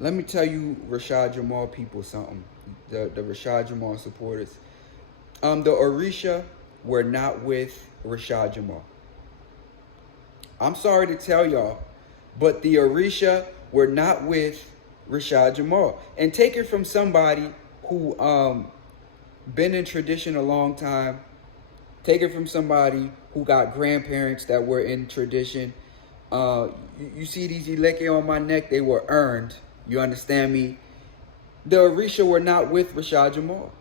Let me tell you, Rashad Jamal people, something. The Rashad Jamal supporters. The Orisha were not with Rashad Jamal. I'm sorry to tell y'all, but the Orisha were not with Rashad Jamal. And take it from somebody who been in tradition a long time. Take it from somebody who got grandparents that were in tradition. You see these ileke on my neck, they were earned. You understand me? The Orisha were not with Rashad Jamal.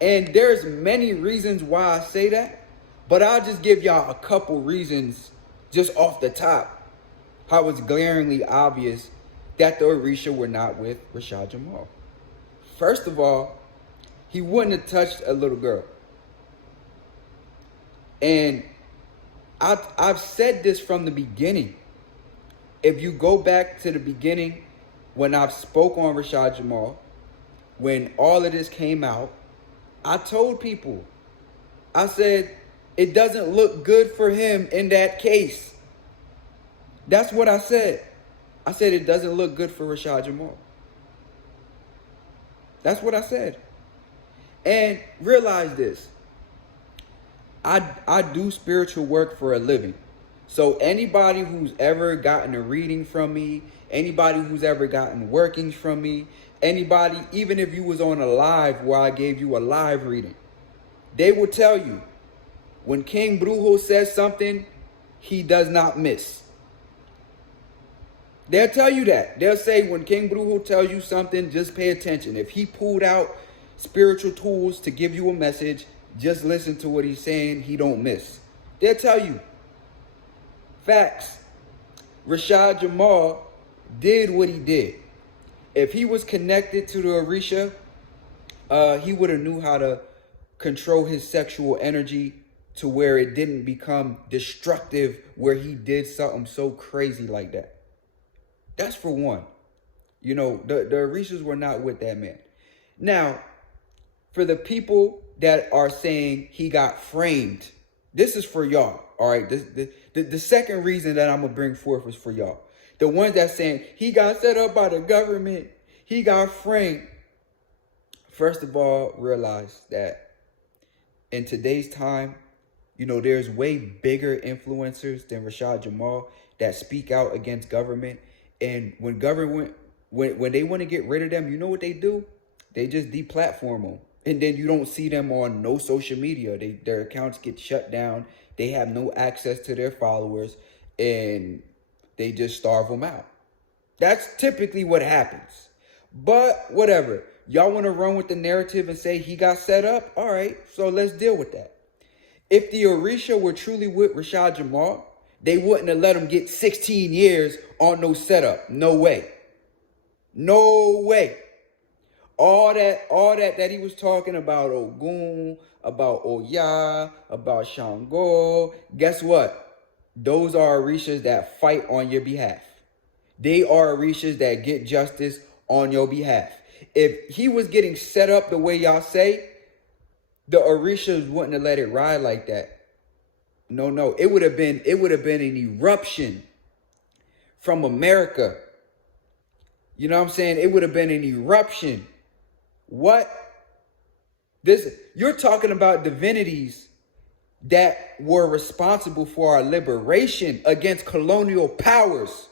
And there's many reasons why I say that, but I'll just give y'all a couple reasons just off the top how it's glaringly obvious that the Orisha were not with Rashad Jamal. First of all, he wouldn't have touched a little girl. And I've said this from the beginning. If you go back to the beginning, when I've spoke on Rashad Jamal, when all of this came out, I told people, I said, it doesn't look good for him in that case. That's what I said. I said it doesn't look good for Rashad Jamal. That's what I said. And realize this. I do spiritual work for a living. So anybody who's ever gotten a reading from me, anybody who's ever gotten workings from me, anybody, even if you was on a live where I gave you a live reading, they will tell you, when King Brujo says something, he does not miss. They'll tell you that. They'll say when King Brujo tells you something, just pay attention. If he pulled out spiritual tools to give you a message, just listen to what he's saying. He don't miss. They'll tell you. Facts. Rashad Jamal did what he did. If he was connected to the Orisha, he would have knew how to control his sexual energy to where it didn't become destructive, where he did something so crazy like that. That's for one. You know, the Orishas were not with that man. Now, for the people that are saying he got framed, this is for y'all. All right, the second reason that I'm going to bring forth is for y'all. The ones that saying he got set up by the government, he got framed. First of all, realize that in today's time, you know, there's way bigger influencers than Rashad Jamal that speak out against government. And when government, when they want to get rid of them, you know what they do? They just deplatform them. And then you don't see them on no social media. Their accounts get shut down. They have no access to their followers. And they just starve them out. That's typically what happens. But whatever. Y'all want to run with the narrative and say he got set up? All right, so let's deal with that. If the Orisha were truly with Rashad Jamal, they wouldn't have let him get 16 years on no setup. No way. No way. All that he was talking about Ogun, about Oya, about Shango. Guess what? Those are Orishas that fight on your behalf. They are Orishas that get justice on your behalf. If he was getting set up the way y'all say, the Orishas wouldn't have let it ride like that. No. It would have been an eruption from America. You know what I'm saying? It would have been an eruption. What? You're talking about divinities that were responsible for our liberation against colonial powers.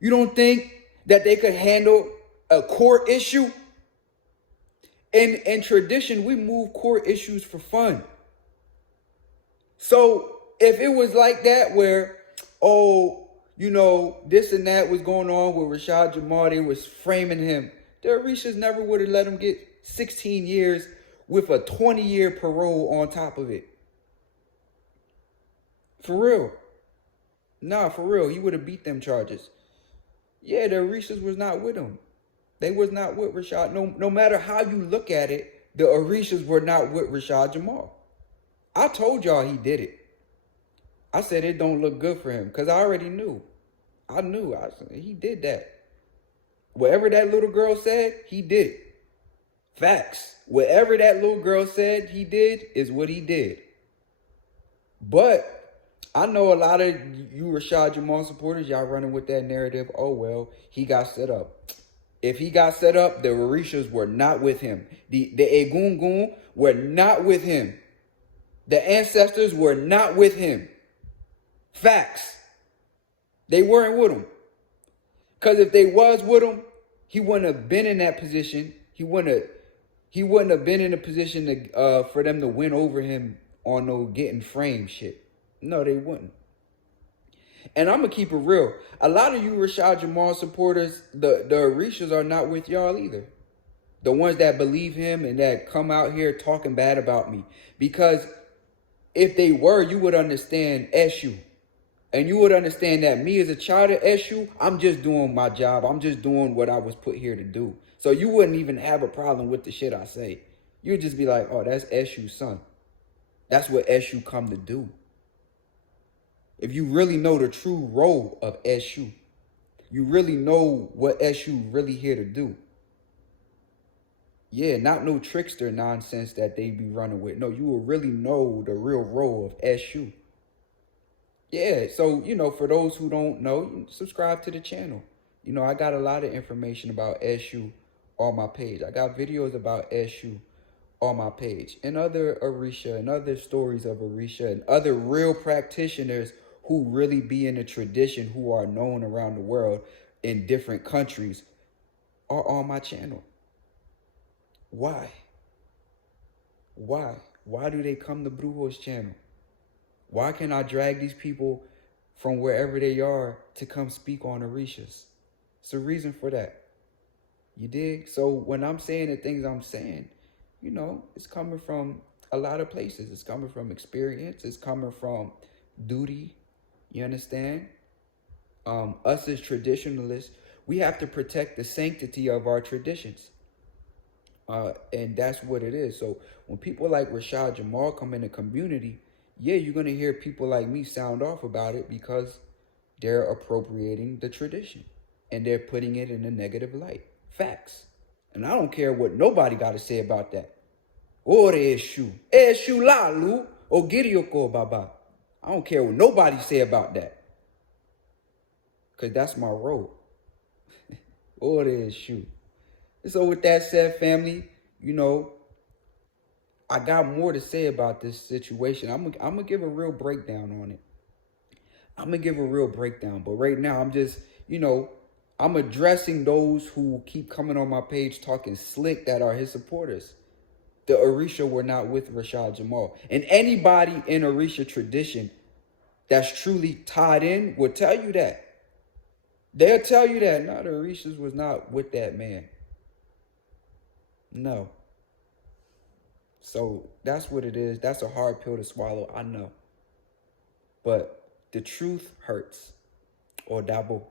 You don't think that they could handle a court issue? In tradition, we move court issues for fun. So if it was like that where, you know, this and that was going on with Rashad Jamal, they was framing him, the Orishas never would have let him get 16 years with a 20-year parole on top of it. For real. Nah, for real. He would have beat them charges. Yeah, the Orishas was not with him. They was not with Rashad. No matter how you look at it, the Orishas were not with Rashad Jamal. I told y'all he did it. I said it don't look good for him because I already knew. I said, he did that. Whatever that little girl said, he did it. Facts. Whatever that little girl said he did is what he did. But I know a lot of you Rashad Jamal supporters, y'all running with that narrative. Oh, well, he got set up. If he got set up, the Orishas were not with him. The Egungun were not with him. The ancestors were not with him. Facts. They weren't with him. Because if they was with him, he wouldn't have been in that position. He wouldn't have been in a position to for them to win over him on no getting framed shit. No, they wouldn't. And I'm gonna keep it real. A lot of you Rashad Jamal supporters, the Orishas are not with y'all either. The ones that believe him and that come out here talking bad about me. Because if they were, you would understand Eshu. And you would understand that me as a child of Eshu, I'm just doing my job. I'm just doing what I was put here to do. So you wouldn't even have a problem with the shit I say. You'd just be like, oh, that's Eshu's son. That's what Eshu come to do. If you really know the true role of Eshu, you really know what Eshu really here to do. Yeah, not no trickster nonsense that they be running with. No, you will really know the real role of Eshu. Yeah, so, for those who don't know, subscribe to the channel. I got a lot of information about Eshu on my page. I got videos about Eshu on my page. And other Orisha and other stories of Orisha and other real practitioners who really be in the tradition, who are known around the world in different countries, are on my channel. Why? Why? Why do they come to Brujo's channel? Why can I drag these people from wherever they are to come speak on Orishas? It's a reason for that. You dig? So when I'm saying the things I'm saying, it's coming from a lot of places. It's coming from experience. It's coming from duty. You understand? Us as traditionalists, we have to protect the sanctity of our traditions. And that's what it is. So when people like Rashad Jamal come in the community, yeah, you're going to hear people like me sound off about it because they're appropriating the tradition and they're putting it in a negative light. Facts. And I don't care what nobody got to say about that. Orisha, Eshu lalu, Ogirioko baba. I don't care what nobody say about that. Because that's my role. Orisha. So with that said, family, I got more to say about this situation. I'm gonna give a real breakdown on it. But right now I'm just, I'm addressing those who keep coming on my page talking slick that are his supporters. The Orisha were not with Rashad Jamal. And anybody in Orisha tradition that's truly tied in will tell you that. They'll tell you that. No, the Orishas was not with that man. No. So that's what it is. That's a hard pill to swallow, I know. But the truth hurts. Or dabo.